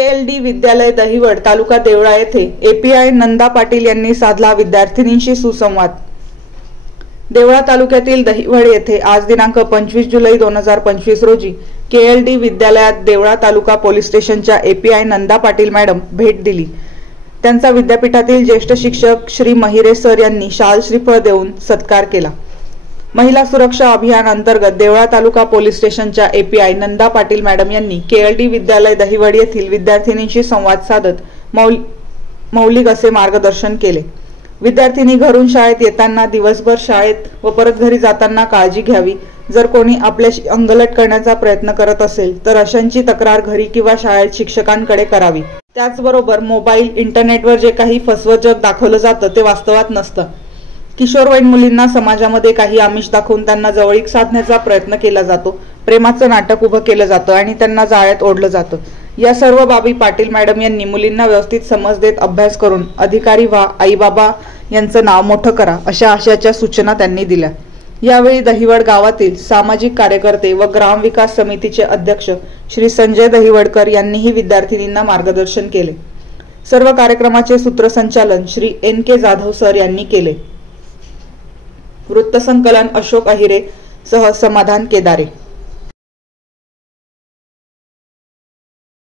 KLD विद्यालय दहिवड तालुका देवळा येथे API Nanda Patil यांनी साधला विद्यार्थिनींशी सुसंवाद। देवळा तालुक्यातील दहिवड येथे आज दिनांक 25 जुलै 2025 रोजी KLD विद्यालयात देवळा तालुका पोलीस स्टेशनच्या API नंदा पाटील मॅडम भेट दिली। त्यांचा विद्यापीठातील ज्येष्ठ शिक्षक श्री महिरे सर यांनी शाल श्रीफळ देऊन सत्कार केला। महिला सुरक्षा अभियान अंतर्गत देवळा तालुका पोलीस स्टेशनच्या API नंदा पाटील मॅडम यांनी KLD विद्यालय दहिवड येथील विद्यार्थिनींशी संवाद साधत मौलिक असे मार्गदर्शन केले। विद्यार्थिनी घरून शाळेत येताना, दिवसभर शाळेत व परत घरी जाताना काळजी घ्यावी। जर कोणी आपल्याशी अंगलट करण्याचा प्रयत्न करत असेल तर अशांची तक्रार घरी किंवा शाळेत शिक्षकांकडे करावी। त्याचबरोबर मोबाईल, इंटरनेटवर जे काही फसवं जग दाखवलं जातं ते वास्तवात नसतं। किशोरवयीन मुलींना समाजामध्ये काही आमिष दाखवून त्यांना जवळीक साधण्याचा प्रयत्न केला जातो, प्रेमाचं नाटक उभं केलं जातं आणि त्यांना जाळ्यात ओढलं जातं। या सर्व बाबी पाटील मॅडम यांनी मुलींना व्यवस्थित समज देत अभ्यास करून अधिकारी व्हा, आई बाबा यांचं नाव मोठं करा, अशा आशयाच्या सूचना त्यांनी दिल्या। यावेळी दहिवड गावातील सामाजिक कार्यकर्ते व ग्रामविकास समितीचे अध्यक्ष श्री संजय दहिवडकर यांनीही विद्यार्थिनींना मार्गदर्शन केले। सर्व कार्यक्रमाचे सूत्रसंचालन श्री NK जाधव सर यांनी केले। वृत्तसंकलन अशोक अहिरे सह समाधान केदारे।